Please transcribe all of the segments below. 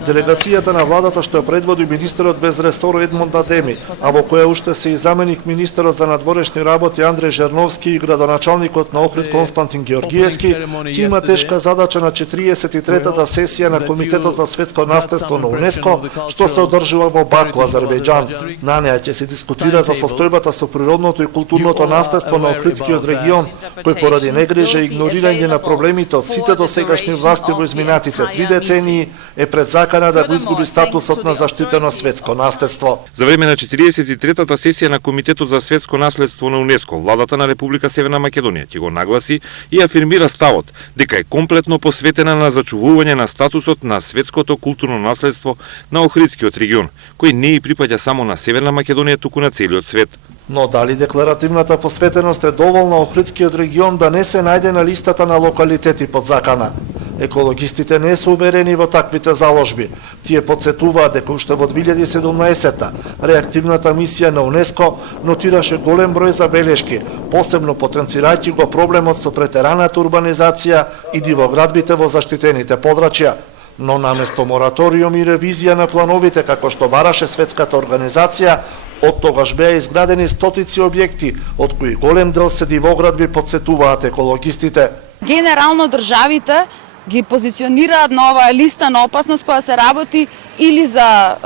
Делегацијата на владата што ја предводи министерот без ресор Едмонд Адеми, а во која уште се и заменик министерот за надворешни работи Андреј Жерновски и градоначалникот на Охрид Константин Георгиевски, ќе има тешка задача на 43-та сесија на Комитетот за светско наследство на УНЕСКО, што се одржува во Баку, Азербејџан. На неа ќе се дискутира за состојбата со природното и културното наследство на Охридскиот регион, кој поради негрижа и игнорирање на проблемите од сите досегашни власти во изминатите 3 децении е пред закана да го изгуби статусот на заштитено светско наследство. За време на 43-та сесија на Комитетот за светско наследство на УНЕСКО, владата на Република Северна Македонија ќе го нагласи и афирмира ставот дека е комплетно посветена на зачувување на статусот на светското културно наследство на Охридскиот регион, кој не и припаѓа само на Северна Македонија, туку на целиот свет. Но дали декларативната посветеност е доволна Охридскиот регион да не се најде на листата на локалитети под закана? Екологистите не се уверени во таквите заложби. Тие подсетуваат дека уште во 2017-та реактивната мисија на УНЕСКО нотираше голем број забелешки, посебно потенцирајќи го проблемот со претераната урбанизација и дивоградбите во заштитените подрачја. Но наместо мораториум и ревизија на плановите, како што бараше светската организација, од тогаш беа изградени стотици објекти, од кои голем дел се дивоградби, подсетуваат екологистите. Генерално државите ги позиционираат на оваа листа на опасност која се работи или за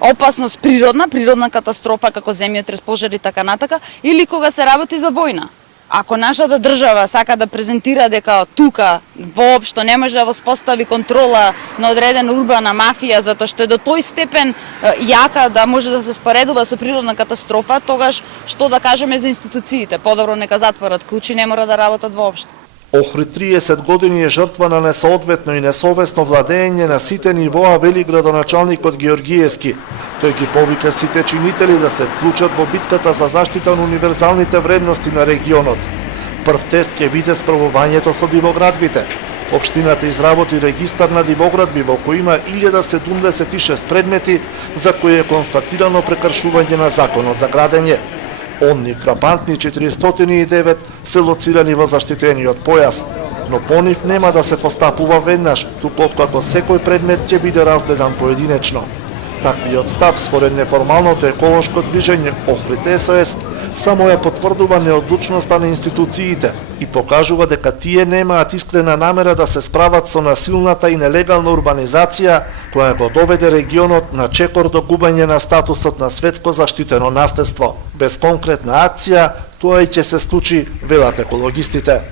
опасност природна катастрофа како земјотрес, пожари, така натака, или кога се работи за војна. Ако нашата држава сака да презентира дека тука воопшто не може да воспостави контрола на одредена урбана мафија, затоа што е до тој степен јака да може да се споредува со природна катастрофа, тогаш што да кажеме за институциите? Подобро нека затворат клучи, не мора да работат воопшто. Охрид 30 години е жртва на несоодветно и несовесно владење на сите нивоа, вели градоначалникот Георгиевски. Тој ги повика сите чинители да се вклучат во битката за заштита на универзалните вредности на регионот. Прв тест ќе биде справувањето со дивоградбите. Општината изработи регистар на дивоградби во кој има 1076 предмети за кои е констатирано прекршување на законот за градење. Онни фрапантни 409 се лоцирани во заштитениот појас, но по нив нема да се постапува веднаш, туку откако секој предмет ќе биде разгледан поединечно. Таквиот став, според неформалното еколошко движење Охрид СОС, само ја потврдува неодлучноста на институциите и покажува дека тие немаат искрена намера да се справат со насилната и нелегална урбанизација која го доведе регионот на чекор до губење на статусот на светско заштитено наследство. Без конкретна акција, тоа и ќе се случи, велат екологистите.